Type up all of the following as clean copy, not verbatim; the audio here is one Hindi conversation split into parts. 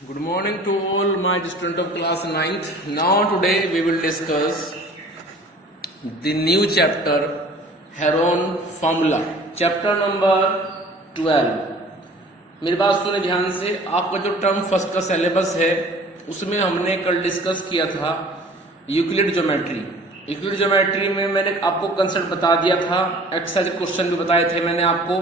Good morning to all my students of class 9th. Now today we will discuss the new chapter Heron formula. Chapter number 12. मेरी बात सुने ध्यान से। आपका जो टर्म फर्स्ट का सिलेबस है उसमें हमने कल डिस्कस किया था यूक्लिड ज्योमेट्री। यूक्लिड ज्योमेट्री में मैंने आपको कंसेप्ट बता दिया था, एक्सरसाइज क्वेश्चन भी बताए थे मैंने आपको।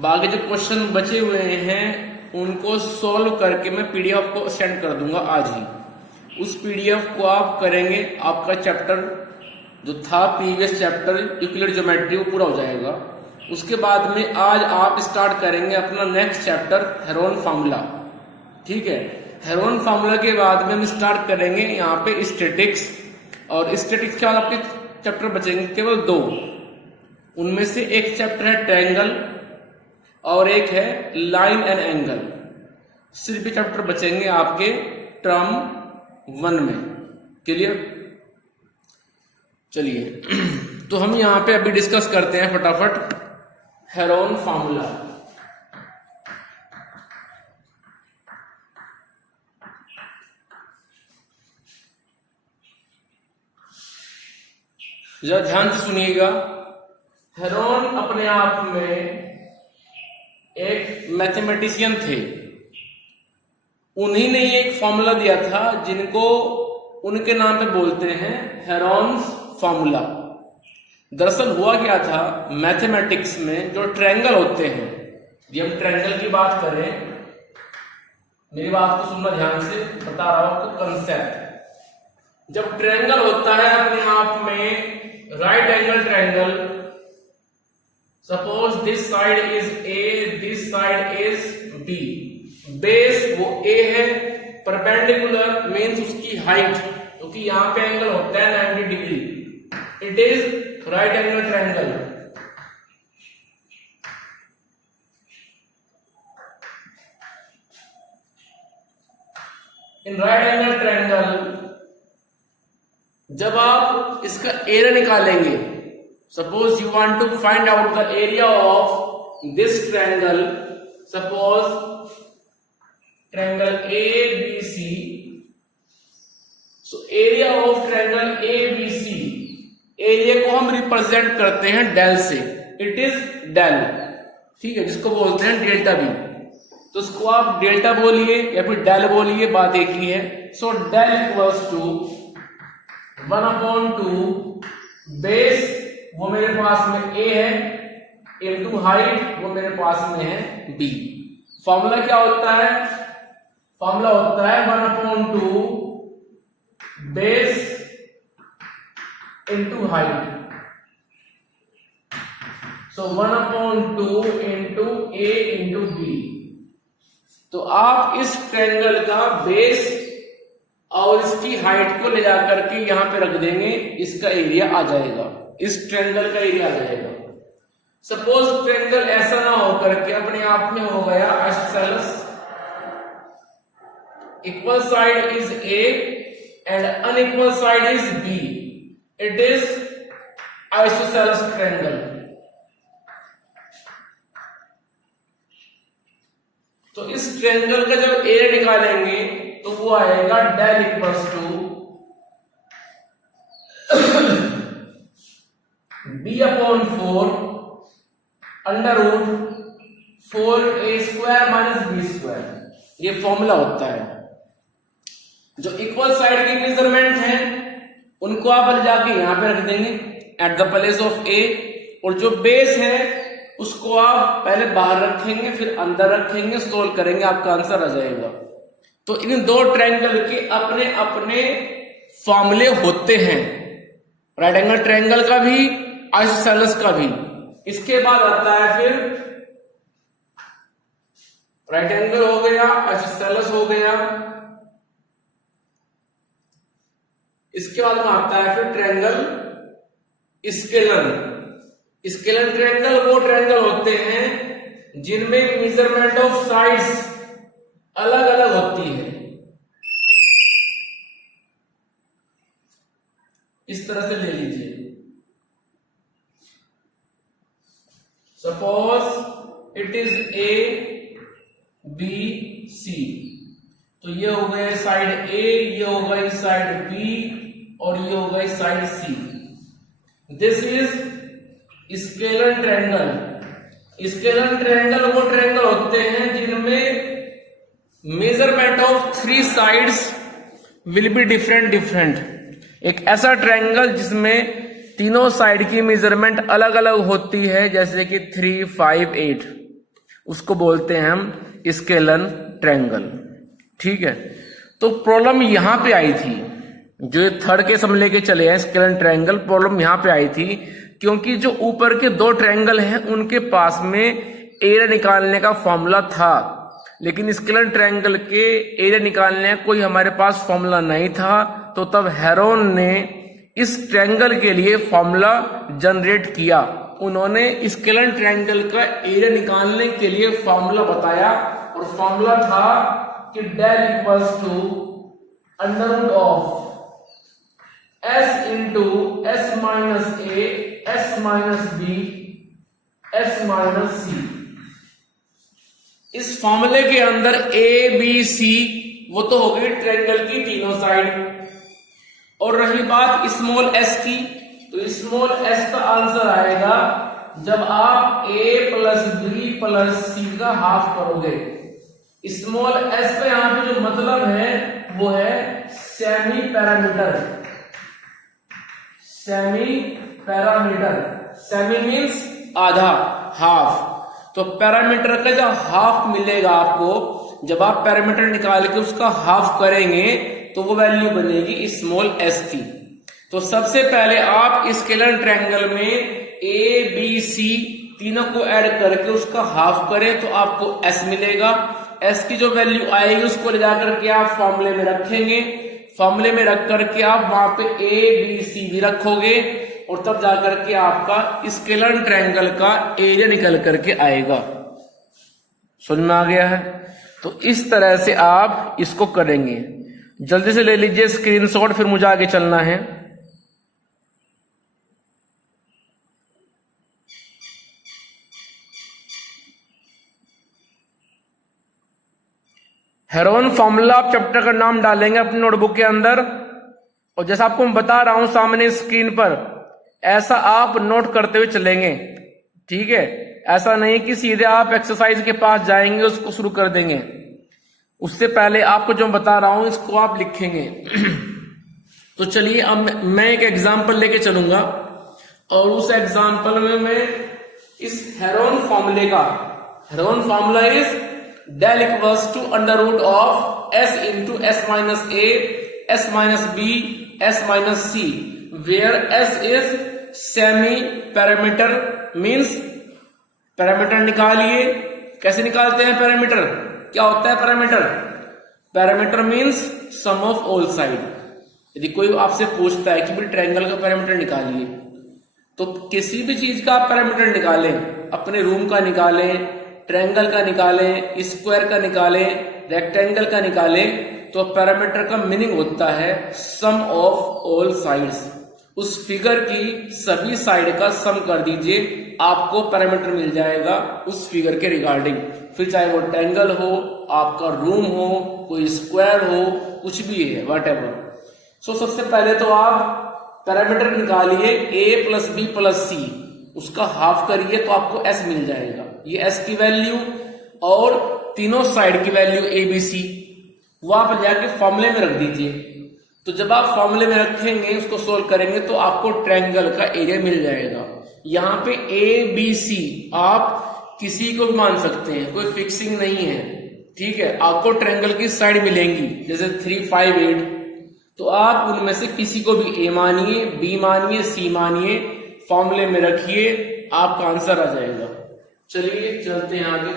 बाकी जो क्वेश्चन बचे हुए हैं उनको सॉल्व करके मैं पीडीएफ को सेंड कर दूंगा आज ही। उस पीडीएफ को आप करेंगे, आपका चैप्टर जो था प्रीवियस चैप्टर यूक्लिड ज्योमेट्री वो पूरा हो जाएगा। उसके बाद में आज आप स्टार्ट करेंगे अपना नेक्स्ट चैप्टर हेरोन फार्मूला। ठीक है, हेरोन फार्मूला के बाद में हम स्टार्ट करेंगे यहाँ पे स्टैटिक्स। और स्टैटिक्स के बाद आपके चैप्टर बचेंगे केवल दो। उनमें से एक चैप्टर है ट्रायंगल और एक है लाइन एंड एंगल। सिर्फ चैप्टर बचेंगे आपके टर्म 1 में। क्लियर? चलिए तो हम यहां पे अभी डिस्कस करते हैं फटाफट हेरोन फार्मूला। जरा ध्यान से सुनिएगा। हेरोन अपने आप में एक मैथमेटिशियन थे। उन्हीं ने ये एक फॉर्मूला दिया था जिनको उनके नाम पे बोलते हैं हेरोन्स फार्मूला। दरअसल हुआ क्या था, मैथमेटिक्स में जो ट्रायंगल होते हैं, जब हम ट्रायंगल की बात करें, मेरी बात को सुनना ध्यान से, बता रहा हूं आपको कंसेप्ट। जब ट्रायंगल होता है अपने आप में right angle triangle, suppose this side is a, this side is b. Base वो ए है, परपेंडिकुलर मीन्स उसकी हाइट, क्योंकि यहां पे एंगल होता है 90 degree. It is right angle triangle. In right angle triangle जब आप इसका एरिया निकालेंगे, suppose you want to find out the area of this triangle, suppose triangle ABC, so area of triangle ABC, area को हम रिप्रेजेंट करते हैं डेल से। इट इज डेल, ठीक है, जिसको बोलते हैं डेल्टा बी। तो उसको आप डेल्टा बोलिए या फिर डेल बोलिए, बात एक ही है। So del equals to 1/2 base वो मेरे पास में a है, इनटू हाइट वो मेरे पास में है b। फॉर्मूला क्या होता है? फॉर्मूला होता है 1/2 base into height. So 1/2 into a into b। तो आप इस ट्रायंगल का बेस और इसकी हाइट को ले जाकर के यहां पे रख देंगे, इसका एरिया आ जाएगा, इस ट्रायंगल का एरिया आ जाएगा। सपोज ट्रायंगल ऐसा ना होकर के अपने आप में हो गया isosceles, equal side is a and unequal side is b. It is isosceles triangle. तो इस ट्रायंगल का जब एरिया निकालेंगे तो वो आएगा del equals to b/4 √4a² minus b²। ये फॉर्मूला होता है। जो इक्वल साइड की मेजरमेंट है उनको आप ले जाके यहां पे रख देंगे at the place of a, और जो बेस है उसको आप पहले बाहर रखेंगे फिर अंदर रखेंगे, सोल्व करेंगे, आपका आंसर आ जाएगा। तो इन दो ट्रायंगल के अपने अपने फॉर्मूले होते हैं, राइट एंगल ट्रायंगल का भी, आइसोसेलेस का भी। इसके बाद आता है फिर राइट एंगल हो गया, आइसोसेलेस हो गया। इसके बाद में आता है फिर ट्रायंगल स्केलर। स्केलर ट्रायंगल वो ट्रायंगल होते हैं जिनमें मेजरमेंट ऑफ साइड्स अलग अलग होती है। इस तरह से ले लीजिए। Suppose it is a b c. तो ये हो गया साइड ए, ये होगा इस साइड बी और ये होगा इस side c. This is scalar triangle. Scalar triangle वो ट्रायंगल होते हैं जिनमें measurement of three sides will be different. एक ऐसा ट्रायंगल जिसमें तीनों साइड की मेजरमेंट अलग अलग होती है, जैसे कि 3, 5, 8, उसको बोलते हैं हम स्केलर ट्रायंगल। ठीक है, तो प्रॉब्लम यहां पे आई थी, जो थर्ड केस हम लेके चले हैं स्केलर ट्रायंगल, प्रॉब्लम यहां पे आई थी क्योंकि जो ऊपर के दो ट्रायंगल हैं उनके पास में एरिया निकालने का फॉर्मूला था, लेकिन स्केलर ट्रायंगल के एरिया निकालने का कोई हमारे पास फॉर्मूला नहीं था। तो तब हेरोन ने इस ट्रायंगल के लिए फॉर्मूला जनरेट किया। उन्होंने स्केलर ट्रायंगल का एरिया निकालने के लिए फॉर्मूला बताया और फॉर्मूला था कि del equals to under root of s into s minus A, s minus B, s minus C. इस फॉर्मूले के अंदर ए बी सी वो तो हो गई ट्रायंगल की तीनों साइड, और रही बात स्मॉल एस की, तो स्मॉल एस का आंसर आएगा जब आप a प्लस बी प्लस सी का हाफ करोगे। स्मॉल एस का यहां पे जो मतलब है वो है semi parameter. Semi parameter, semi means आधा, हाफ। तो पैरामीटर का जो हाफ मिलेगा आपको, जब आप पैरामीटर निकाल के उसका हाफ करेंगे तो वो वैल्यू बनेगी स्मॉल एस की। तो सबसे पहले आप स्केलर ट्रायंगल में ए बी सी तीनों को ऐड करके उसका हाफ करें तो आपको एस मिलेगा। एस की जो वैल्यू आएगी उसको ले जाकर के आप फॉर्मूले में रखेंगे, फॉर्मूले में रख करके आप वहां पे ए बी सी भी रखोगे और तब जाकर के आपका स्केलर ट्रायंगल का एरिया निकल करके आएगा। समझ में आ गया है? तो इस तरह से आप इसको करेंगे। जल्दी से ले लीजिए स्क्रीनशॉट, फिर मुझे आगे चलना है। हेरोन फॉर्मूला आप चैप्टर का नाम डालेंगे अपनी नोटबुक के अंदर, और जैसा आपको मैं बता रहा हूं सामने स्क्रीन पर, ऐसा आप नोट करते हुए चलेंगे। ठीक है, ऐसा नहीं कि सीधे आप एक्सरसाइज के पास जाएंगे उसको शुरू कर देंगे। उससे पहले आपको जो बता रहा हूं इसको आप लिखेंगे। तो चलिए अब मैं एक एग्जाम्पल लेके चलूंगा और उस एग्जाम्पल में मैं इस हेरोन फॉर्मूले का, Heron formula is del equals to under root of s into s minus a, s minus b, s minus c, where s is semi parameter means parameter निकालिए। कैसे निकालते हैं पैरामीटर? क्या होता है parameter? Parameter means sum of all side. यदि कोई आपसे पूछता है कि भाई ट्रायंगल का पैरामीटर निकालिए, तो किसी भी चीज का आप पैरामीटर निकालें, अपने रूम का निकालें, ट्रायंगल का निकालें, स्क्वायर का निकालें, रेक्टेंगल का निकालें, तो पैरामीटर का मीनिंग होता है सम ऑफ ऑल साइड्स। उस फिगर की सभी साइड का सम कर दीजिए, आपको पैरामीटर मिल जाएगा उस फिगर के रिगार्डिंग। फिर चाहे वो ट्रायंगल हो, आपका रूम हो, कोई स्क्वायर हो, कुछ भी है, व्हाटएवर। सो सबसे पहले तो आप पैरामीटर निकालिए a प्लस बी प्लस सी, उसका हाफ करिए तो आपको s मिल जाएगा। ये s की वैल्यू और तीनों साइड की वैल्यू ए बी सी वो आप जाके फॉर्मूले में रख दीजिए। तो जब आप फॉर्मूले में रखेंगे, उसको सोल्व करेंगे तो आपको ट्रायंगल का एरिया मिल जाएगा। यहाँ पे ए बी सी आप किसी को भी मान सकते हैं, कोई फिक्सिंग नहीं है। ठीक है, आपको ट्रायंगल की साइड मिलेंगी जैसे 3, 5, 8, तो आप उनमें से किसी को भी ए मानिए, बी मानिए, सी मानिए, फॉर्मूले में रखिए, आपका आंसर आ जाएगा। चलिए चलते हैं आगे।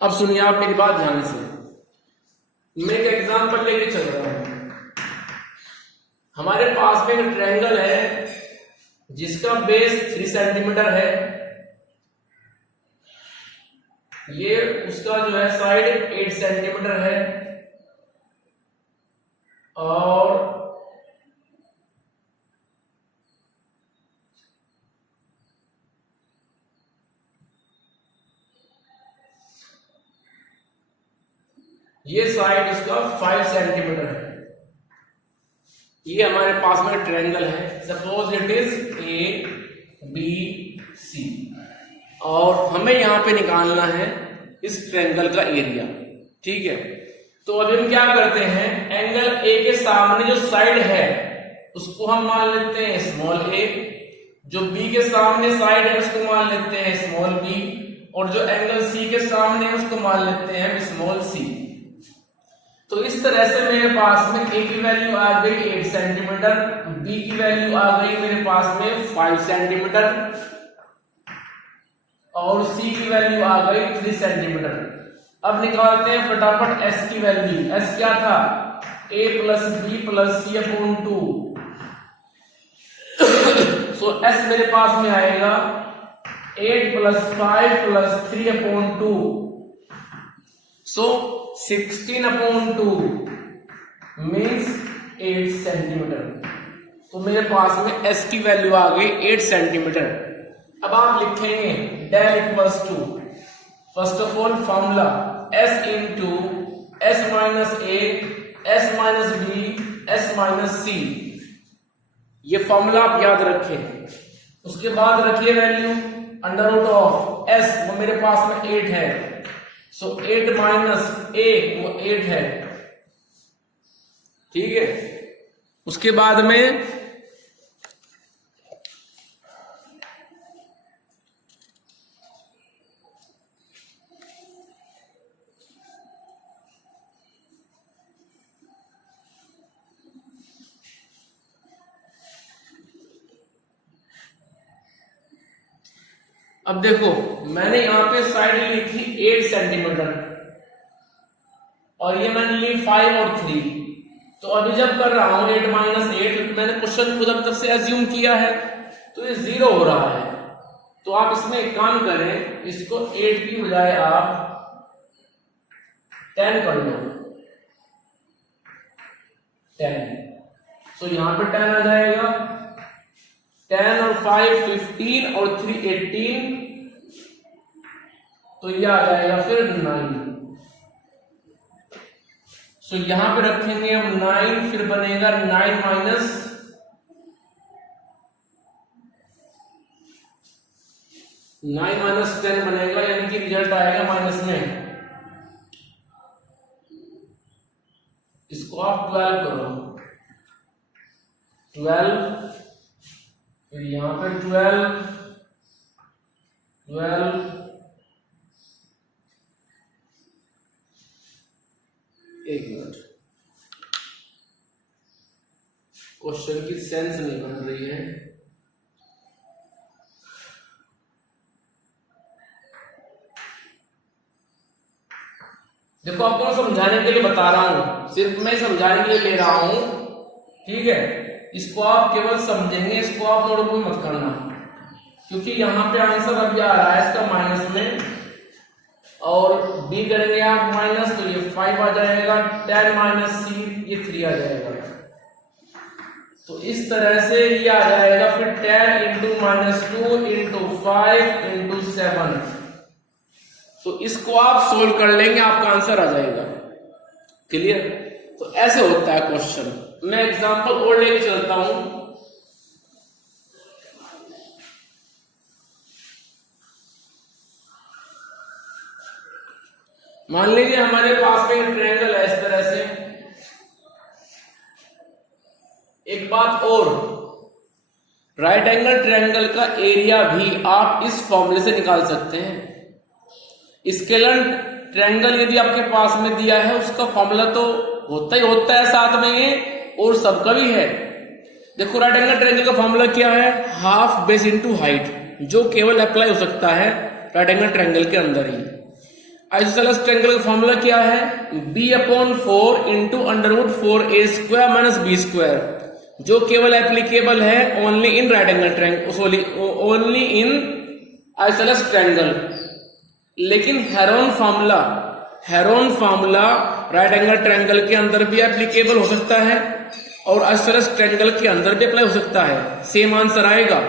अब सुनिए आप मेरी बात ध्यान से। मैं एक एग्जांपल लेके चल रहा हूं। हमारे पास में एक ट्रायंगल है जिसका बेस 3 सेंटीमीटर है, ये उसका जो है साइड 8 सेंटीमीटर है, और ये साइड इसका 5 सेंटीमीटर है। ये हमारे पास में ट्रायंगल है, सपोज इट इज ABC और हमें यहां पे निकालना है इस ट्रायंगल का एरिया। ठीक है, तो अभी हम क्या करते हैं, एंगल ए के सामने जो साइड है उसको हम मान लेते हैं स्मॉल a, जो बी के सामने साइड है उसको मान लेते हैं स्मॉल b, और जो एंगल सी के सामने है उसको मान लेते हैं स्मॉल c। तो इस तरह से मेरे पास में a की वैल्यू आ गई 8 सेंटीमीटर, b की वैल्यू आ गई मेरे पास में 5 सेंटीमीटर और c की वैल्यू आ गई 3 सेंटीमीटर। अब निकालते हैं फटाफट s की वैल्यू। s क्या था, a plus b plus c upon 2। So s मेरे पास में आएगा 8 plus 5 plus 3 upon 2, so 16 upon 2 means 8 centimetre. तो मेरे पास में s की वैल्यू आ गई 8 सेंटीमीटर। अब आप लिखेंगे del equals to, first of all formula s into s minus a, s minus b, s minus c, ये फॉर्मूला आप याद रखें। उसके बाद रखिए value under root of s, वो मेरे पास में 8 है, सो 8 माइनस a वो 8 है। ठीक है, उसके बाद में अब देखो मैंने यहां पे साइड ली थी 8 सेंटीमीटर और ये मैंने ली 5 और 3। तो अभी जब कर रहा हूं 8 माइनस 8, मैंने क्वेश्चन खुद अब तक से एज्यूम किया है तो ये 0 हो रहा है। तो आप इसमें एक काम करें, इसको 8 की बजाय आप 10 कर लो, 10। तो यहां पे 10 आ जाएगा, 10 और 5 15 और 3 18, तो ये आ जाएगा फिर 9। सो यहां पे रखेंगे हम 9, फिर बनेगा 9 माइनस 10 बनेगा, यानी कि रिजल्ट आएगा माइनस में। इसको आप 12 करो, 12, फिर यहां पे 12, 12, एक मिनट, क्वेश्चन की सेंस नहीं बन रही है। देखो आपको समझाने के लिए बता रहा हूं, सिर्फ मैं समझाने के लिए ले रहा हूं। ठीक है, इसको आप केवल समझेंगे, इसको आप नोटबुक में मत करना, क्योंकि यहां पे आंसर अभी आ रहा है इसका माइनस में, और बी करेंगे आप माइनस तो ये 5 आ जाएगा, 10 माइनस सी ये 3 आ जाएगा। तो इस तरह से ये आ जाएगा फिर 10 इंटू माइनस 2 इंटू 5 इंटू 7। तो इसको आप सोल्व कर लेंगे, आपका आंसर आ जाएगा। क्लियर? तो ऐसे होता है क्वेश्चन। मैं एग्जांपल और लेके चलता हूं। मान लीजिए हमारे पास में एक ट्रायंगल है इस तरह से। एक बात और, राइट एंगल ट्रायंगल का एरिया भी आप इस फॉर्मूले से निकाल सकते हैं। स्केलर ट्रायंगल यदि आपके पास में दिया है उसका फॉर्मूला तो होता ही होता है साथ में ये, और सबका भी है। देखो राइट एंगल ट्रायंगल का फॉर्मूला क्या है, हाफ बेस इनटू हाइट, जो केवल अप्लाई हो सकता है राइट एंगल ट्रायंगल के अंदर ही। आइसोसेलेस ट्रायंगल का फॉर्मूला क्या है, b/4 into under root 4a square minus b square, जो केवल एप्लीकेबल है only in right angle triangle, only in isosceles triangle. लेकिन Heron formula right angle triangle के अंदर भी एप्लीकेबल हो सकता है और आइसोसेलेस ट्रायंगल के अंदर भी अप्लाई हो सकता है, सेम आंसर आएगा।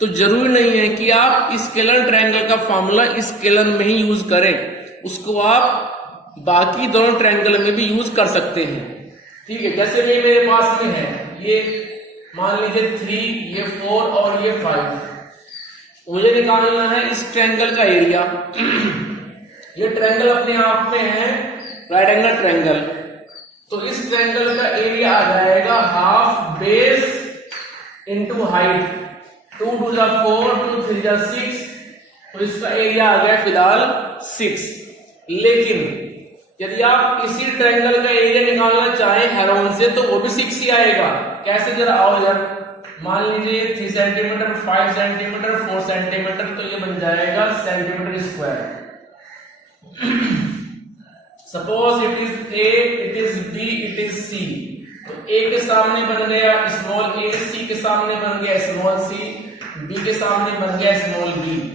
तो जरूरी नहीं है कि आप स्केलर ट्रायंगल का फॉर्मूला स्केलर में ही यूज करें, उसको आप बाकी दोनों ट्रायंगल में भी यूज कर सकते हैं। ठीक है, जैसे ये मेरे पास में है, ये मान लीजिए 3, ये 4 और ये 5, मुझे निकालना है इस ट्रायंगल का एरिया। ये ट्रायंगल अपने आप में है राइट एंगल ट्रायंगल, तो इस ट्रायंगल का एरिया आ जाएगा हाफ बेस इंटू हाइट, 2 2 जा 4, 2 3 जा 6, तो इसका एरिया आ गया फिलहाल 6। लेकिन यदि आप इसी ट्रायंगल का एरिया निकालना चाहें हेरोन से तो वो भी 6 ही आएगा। कैसे, जरा आओ यार, मान लीजिए 3 सेंटीमीटर, 5 सेंटीमीटर, 4 सेंटीमीटर, तो ये बन जाएगा centimetre square. Suppose it is a, it is b, it is c, तो ए के सामने बन गया स्मॉल ए, सी के सामने बन गया स्मॉल सी, बी के सामने बन गया स्मॉल बी।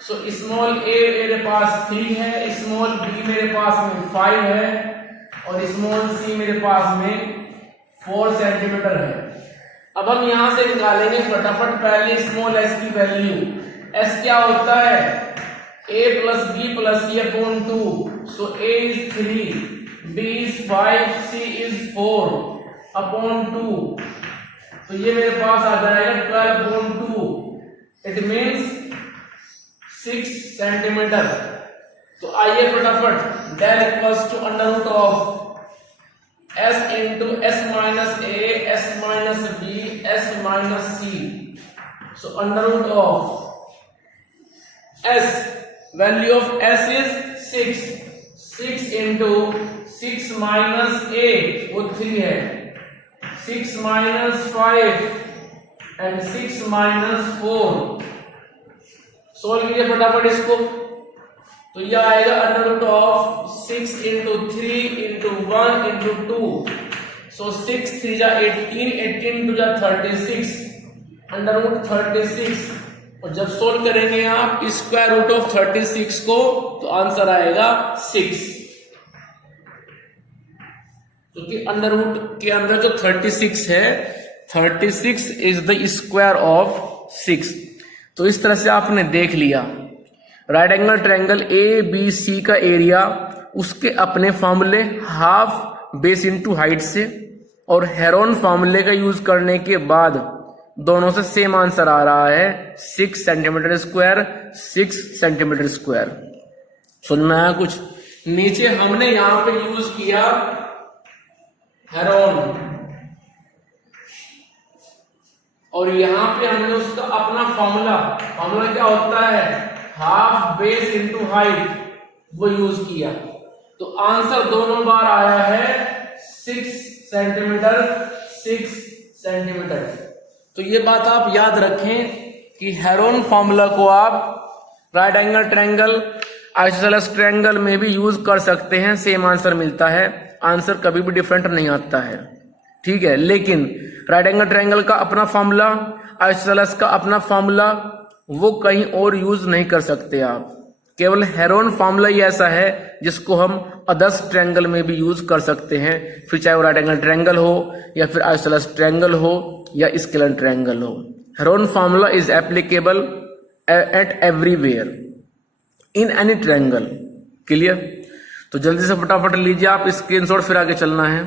सो स्मॉल ए मेरे पास 3 है, स्मॉल बी मेरे पास में 5 है और स्मॉल सी मेरे पास में 4 सेंटीमीटर है। अब हम यहां से निकालेंगे फटाफट पहले स्मॉल एस की वैल्यू। एस क्या होता है, a plus b plus c upon 2, so a is 3, b is 5, c is 4 upon 2, तो ये मेरे पास आ जाएगा 12 अपॉन 2, इट मीन्स 6 सेंटीमीटर। तो आइए फटाफट del equals to under root of s into s minus a, s minus b, s minus c, so under root of s, value of s is 6, 6 into 6 minus a, वो 3 है, 6 माइनस 5 एंड 6 माइनस 4, सोल्व कीजिए फटाफट इसको, तो यह आएगा under root of 6 into 3 into 1 into 2, so 6 3 जा 18, 18 2 जा 36, अंडर रूट 36, और जब सोल्व करेंगे आप स्क्वायर रूट ऑफ 36 को तो आंसर आएगा 6, क्योंकि अंडर रूट के अंदर जो 36 है, 36 इज द स्क्वायर ऑफ 6। तो इस तरह से आपने देख लिया right angle triangle a b c का एरिया उसके अपने फॉर्मूले हाफ बेस इनटू हाइट से और हेरोन फॉर्मूले का यूज करने के बाद दोनों से सेम आंसर आ रहा है 6 सेंटीमीटर स्क्वायर, 6 सेंटीमीटर स्क्वायर। सुनना है कुछ, नीचे हमने यहां पे यूज किया हेरोन और यहां पे हमने उसका अपना फॉर्मूला क्या होता है हाफ बेस इंटू हाइट, वो यूज किया, तो आंसर दोनों बार आया है 6 सेंटीमीटर, 6 सेंटीमीटर। तो ये बात आप याद रखें कि हेरोन फॉर्मूला को आप right angle triangle, isosceles triangle में भी यूज कर सकते हैं, सेम आंसर मिलता है, आंसर कभी भी डिफरेंट नहीं आता है। ठीक है, लेकिन राइट एंगल ट्रायंगल का अपना फॉर्मूला, आइसोसेलेस का अपना फॉर्मूला, वो कहीं और यूज नहीं कर सकते आप। केवल हेरोन फॉर्मूला ही ऐसा है जिसको हम अदर्स ट्रायंगल में भी यूज कर सकते हैं, फिर चाहे वो राइट एंगल ट्रायंगल हो या फिर आइसोसेलेस ट्रायंगल हो या स्केलर ट्रायंगल हो। Heron formula is applicable eight everywhere in any triangle. Clear? तो जल्दी से फटाफट लीजिए आप स्क्रीनशॉट, फिर आगे चलना है।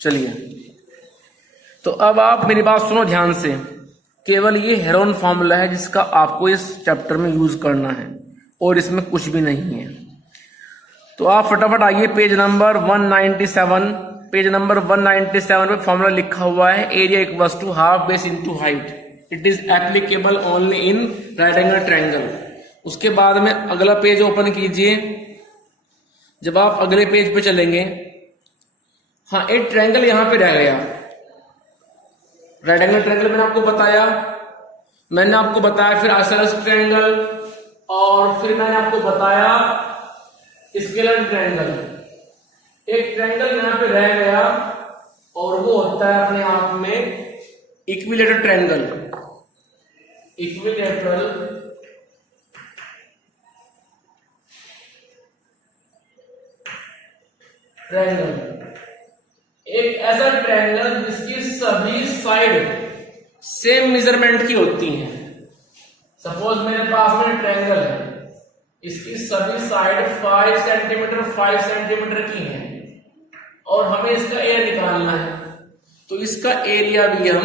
चलिए, तो अब आप मेरी बात सुनो ध्यान से, केवल ये हेरोन फॉर्मूला है जिसका आपको इस चैप्टर में यूज करना है और इसमें कुछ भी नहीं है। तो आप फटाफट आइए पेज नंबर 197, पेज नंबर 197 पे फॉर्मूला लिखा हुआ है area equals to half base into height, it is applicable only in right angle triangle. उसके बाद में अगला पेज ओपन कीजिए। जब आप अगले पेज पे चलेंगे, हाँ एक ट्रायंगल यहां पे रह गया, राइट एंगल ट्रायंगल मैंने आपको बताया, फिर आइसोसेलेस ट्रायंगल और फिर मैंने आपको बताया स्केलर ट्रायंगल। एक ट्रायंगल यहां पे रह गया और वो होता है अपने आप में इक्विलेटरल ट्रायंगल। इक्विलेटरल ट्रायंगल एक ऐसा ट्रायंगल जिसकी सभी साइड सेम मेजरमेंट की होती हैं। सपोज मेरे पास में ट्रायंगल है, इसकी सभी साइड 5 सेंटीमीटर 5 सेंटीमीटर की हैं और हमें इसका एरिया निकालना है। तो इसका एरिया भी हम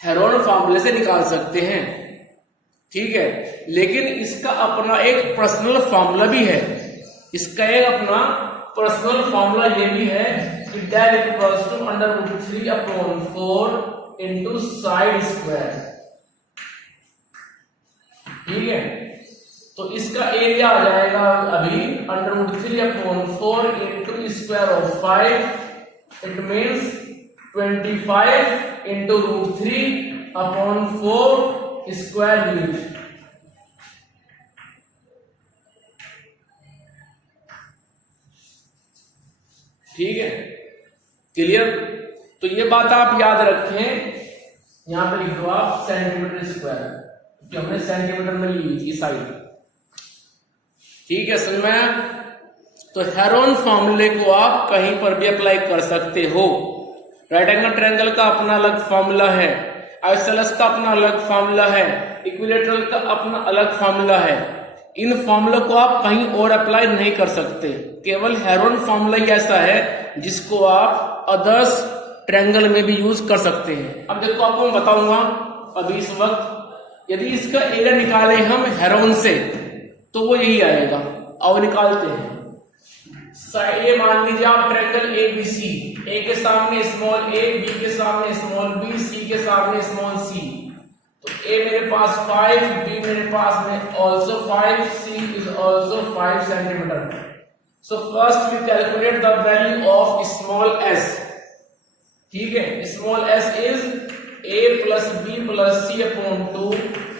हेरोन फॉर्मूले से निकाल सकते हैं, ठीक है। लेकिन इसका अपना एक पर्सनल फॉर्मूला भी है, इसका एक अपना पर्सनल फॉर्मूला ये भी है कि del equals to √3/4 into side square, ठीक है। तो इसका एरिया आ जाएगा अभी √3/4 into square of 5, it means 25 into √3/4 square unit. ठीक है, क्लियर। तो ये बात आप याद रखें, यहां पर लिख दो आप सेंटीमीटर स्क्वायर, क्योंकि हमने सेंटीमीटर में ली थी साइड, ठीक है, समझ में आया। तो हेरोन फॉर्मूले को आप कहीं पर भी अप्लाई कर सकते हो। राइट एंगल ट्रायंगल का अपना अलग फॉर्मूला है, आइसोसेलेस का अपना अलग फॉर्मूला है, इक्विलैटरल का अपना अलग फॉर्मूला है। इन फॉर्मूला को आप कहीं और अप्लाई नहीं कर सकते, केवल हेरोन फॉर्मूला ही ऐसा है जिसको आप अदर्स ट्रायंगल में भी यूज कर सकते हैं। अब देखो आपको मैं बताऊंगा अभी इस वक्त, यदि इसका एरिया निकाले हम हेरोन से तो वो यही आएगा। और निकालते हैं, ये मान लीजिए आप ट्रायंगल ABC, ए के सामने स्मॉल ए, बी के सामने स्मॉल बी, सी के सामने स्मॉल सी। तो ए मेरे पास 5, बी मेरे पास में also 5, c is also 5 centimetre. So first we calculate the value of small s, ठीक है। Small s is a plus b plus c upon 2,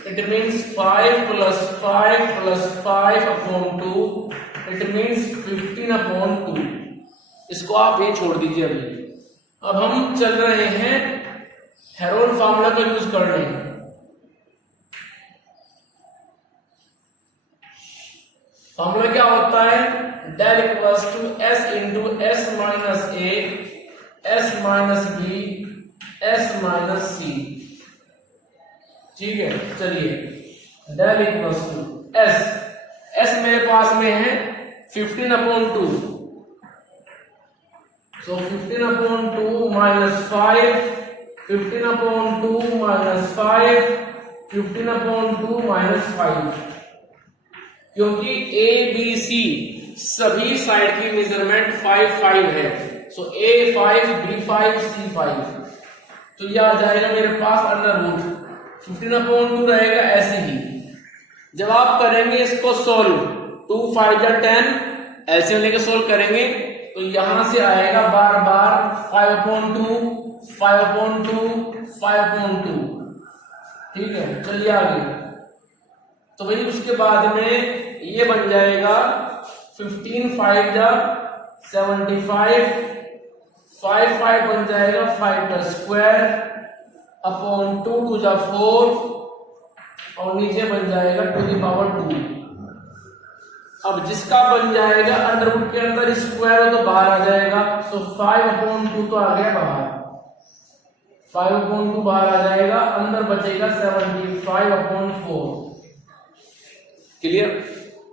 it means 5 plus 5 plus 5 upon 2, it means 15/2। इसको आप ये छोड़ दीजिए अभी। अब हम चल रहे हैं हेरोन फॉर्मूला का यूज करने। फॉर्मूला क्या होता है, del equals to s into s minus a, s minus b, s minus c, ठीक है। चलिए, डेल इक्वल्स टू s मेरे पास में है 15/2, so 15/2 minus 5, 15/2 minus 5, 15/2 minus 5, क्योंकि A B C सभी साइड की मेजरमेंट 5 5 है, सो A 5 B 5 C 5, तो यह आ जाएगा मेरे पास अंडर रूट 15/2 रहेगा ऐसे ही। जब आप करेंगे इसको सोल्व, 2 5 10 एलसीएम लेके सोल्व करेंगे तो यहां से आएगा बार बार 5/2 5/2 5/2, ठीक है। चलिए आगे, तो भाई उसके बाद में ये बन जाएगा 15 5 75, 5 5 बन जाएगा 5 का स्क्वायर अपॉन 2 2 4, और नीचे बन जाएगा 2 अब जिसका बन जाएगा अंडर रूट के अंदर स्क्वायर हो तो बाहर आ जाएगा, सो 5/2 तो आ गया बाहर, 5/2 बाहर आ जाएगा, अंदर बचेगा 75/4। क्लियर।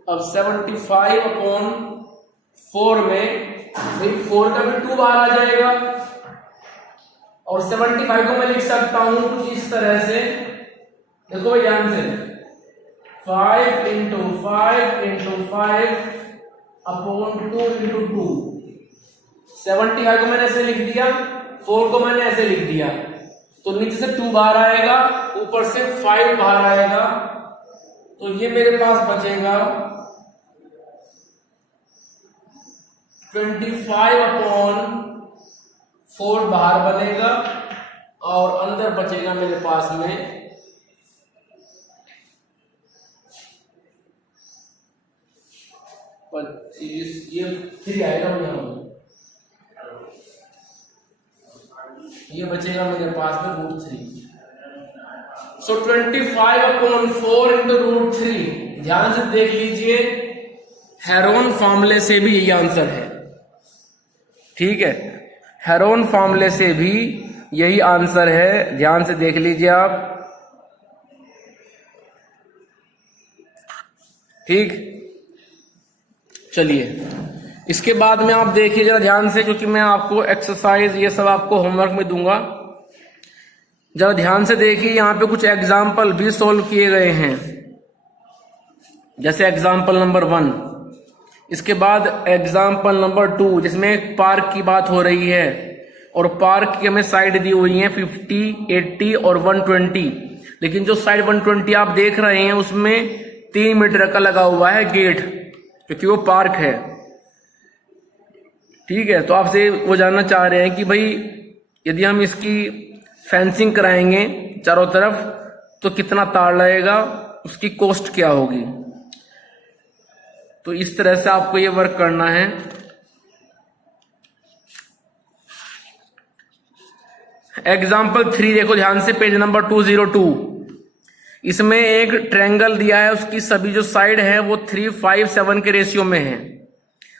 अब 75/4 में 4 का भी 2 बाहर आ जाएगा, और 75 को मैं लिख सकता हूं कुछ इस तरह से, देखो ध्यान से, 5 इंटू 5 इंटू 5 अपॉन 2 इंटू 2। 75 को मैंने ऐसे लिख दिया, 4 को मैंने ऐसे लिख दिया, तो नीचे से 2 बाहर आएगा, ऊपर से 5 बाहर आएगा, तो ये मेरे पास बचेगा 25/4 बाहर बनेगा, और अंदर बचेगा मेरे पास में 25, ये 3 आएगा यहाँ, ये बचेगा मेरे पास में √3। सो 25/4 इंटू √3, ध्यान से देख लीजिए, हेरोन फॉर्मूले से भी यही आंसर है, ठीक है। हेरोन फॉर्मूले से भी यही आंसर है, ध्यान से देख लीजिए आप, ठीक, चलिए इसके बाद में आप देखिए जरा ध्यान से, क्योंकि मैं आपको एक्सरसाइज ये सब आपको होमवर्क में दूंगा। जरा ध्यान से देखिए, यहाँ पे कुछ एग्जाम्पल भी सोल्व किए गए हैं, जैसे एग्जाम्पल नंबर 1, इसके बाद एग्जाम्पल नंबर 2 जिसमें एक पार्क की बात हो रही है और पार्क की हमें साइड दी हुई है 50, 80 और 120, लेकिन जो साइड 120 आप देख रहे हैं उसमें 3 मीटर का लगा हुआ है गेट, क्योंकि वो पार्क है। ठीक है, तो आपसे वो जानना चाह रहे हैं कि भाई यदि हम इसकी फेंसिंग कराएंगे चारों तरफ तो कितना तार लगेगा, उसकी कॉस्ट क्या होगी। तो इस तरह से आपको ये वर्क करना है। एग्जाम्पल 3 देखो ध्यान से, पेज नंबर 202। इसमें एक ट्रायंगल दिया है, उसकी सभी जो साइड है वो 3:5:7 के रेशियो में है।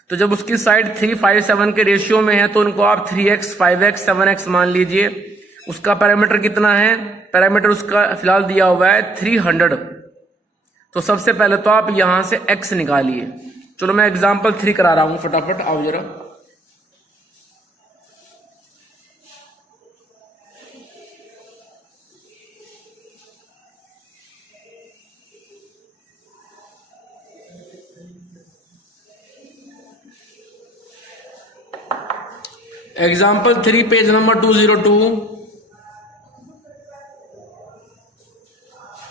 तो जब उसकी साइड 3:5:7 के रेशियो में है तो उनको आप 3x, 5x, 7x मान लीजिए। उसका पैरामीटर कितना है, पैरामीटर उसका फिलहाल दिया हुआ है 300। तो सबसे पहले तो आप यहां से x निकालिए। चलो मैं एग्जाम्पल 3 करा रहा हूं, फटाफट आओ जरा। Example 3, page number 202.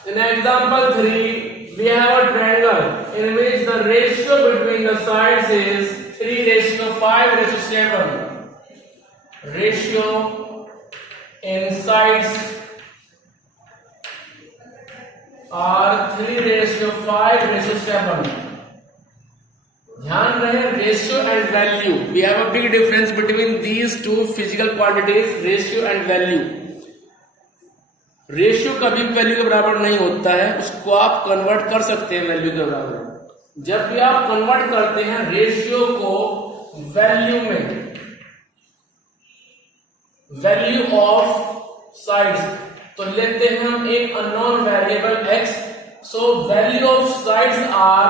In example 3, we have a triangle in which the ratio between the sides is 3:5:7. Ratio in sides are 3:5:7. ध्यान रहे, ratio and value, we have a big difference between these two physical quantities, ratio and value. Ratio कभी भी वैल्यू के बराबर नहीं होता है, उसको आप कन्वर्ट कर सकते हैं वैल्यू के बराबर। जब भी आप कन्वर्ट करते हैं रेशियो को वैल्यू में, वैल्यू ऑफ साइड्स, तो लेते हैं हम एक unknown variable x। So value of sides are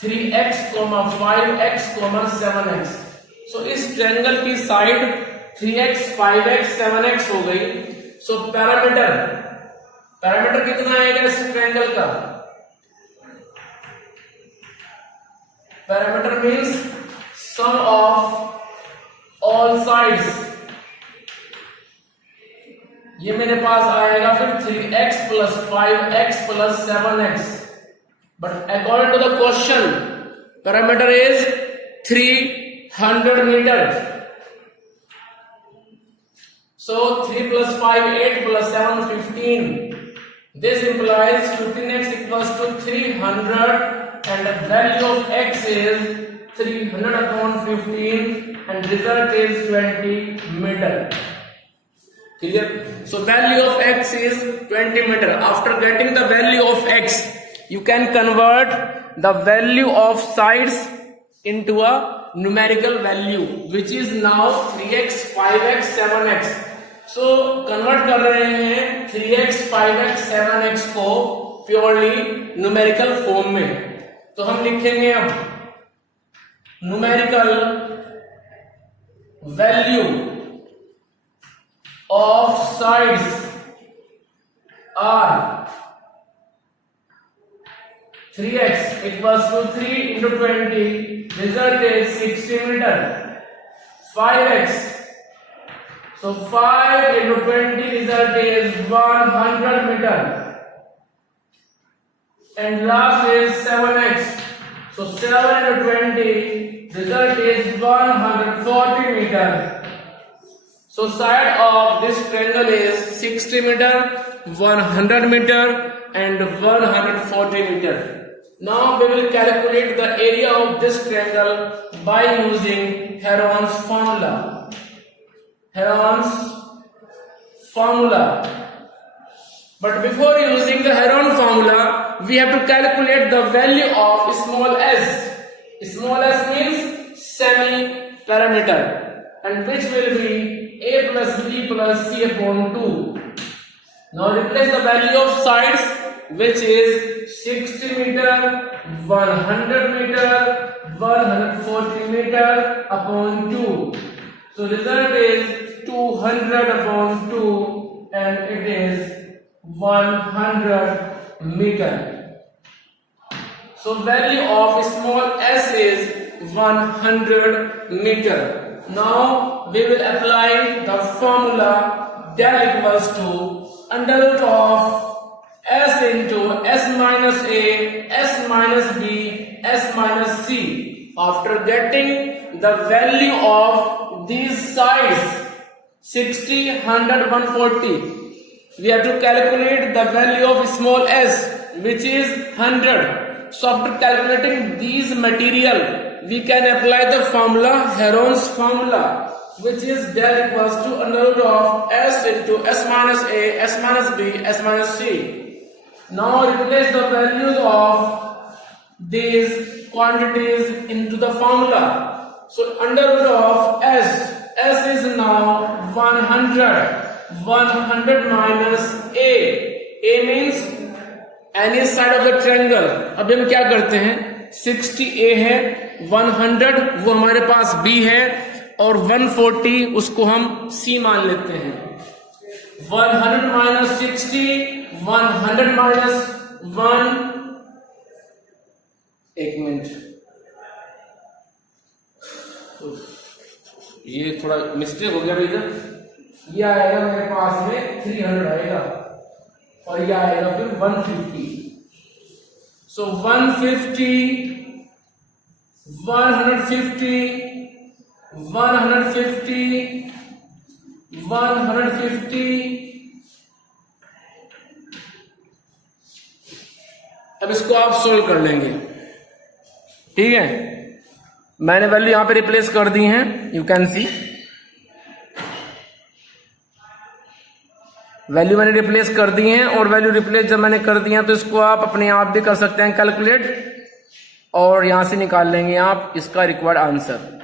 3x, 5x, 7x। So इस ट्रायंगल की साइड 3x, 5x, 7x हो गई। सो पैरामीटर कितना आएगा इस ट्रायंगल का, parameter means sum of all sides. ये मेरे पास आएगा फिर 3x + 5x + 7x। But according to the question, parameter is 300 meters. So 3 + 5 8 + 7 15. This implies 15x = 300, and the value of x is 300/15, and result is 20 meter. Clear? So value of x is 20 meter. After getting the value of x, you can convert the value of sides into a numerical value, which is now 3x, 5x, 7x. So convert कर रहे हैं 3x, 5x, 7x को purely numerical form में। तो हम लिखेंगे अब numerical value of sides are 3x = 3 × 20, result is 60 meter. 5x, so 5 × 20, result is 100 meter. And last is 7x, so 7 × 20, result is 140 meter. So side of this triangle is 60 meter, 100 meter and 140 meter. Now we will calculate the area of this triangle by using Heron's formula. Heron's formula. But before using the Heron formula, we have to calculate the value of small s. Small s means semi-parameter, and which will be a + b + c/2. Now replace the value of sides which is 60 meter, 100 meter, 140 meter upon 2. So result is 200 upon 2 and it is 100 meter. So value of small s is 100 meter. Now we will apply the formula del equals to under root of s into s minus a, s minus b, s minus c. After getting the value of these sides 60, 100, 140, we have to calculate the value of small s, which is 100. So after calculating these material, we can apply the formula, Heron's formula, which is del equals to under root of s into s minus a, s minus b, s minus c. Now replace the values of these quantities into the formula. So under root of s is now 100. 100 minus a means any side of the triangle. अब हम क्या करते हैं, 60a है, 100 वो हमारे पास b है और 140 उसको हम c मान लेते हैं. 100 minus 60, 100 minus 1. एक मिनट, तो ये थोड़ा मिस्टेक हो गया इधर. ये आएगा मेरे पास में 300 आएगा और ये आएगा फिर 150. सो 150, 150, 150, 150. अब इसको आप सोल्व कर लेंगे. ठीक है, मैंने वैल्यू यहां पे रिप्लेस कर दी है. यू कैन सी वैल्यू मैंने रिप्लेस कर दी है. और वैल्यू रिप्लेस जब मैंने कर दी है तो इसको आप अपने आप भी कर सकते हैं कैलकुलेट और यहां से निकाल लेंगे आप इसका रिक्वायर्ड आंसर.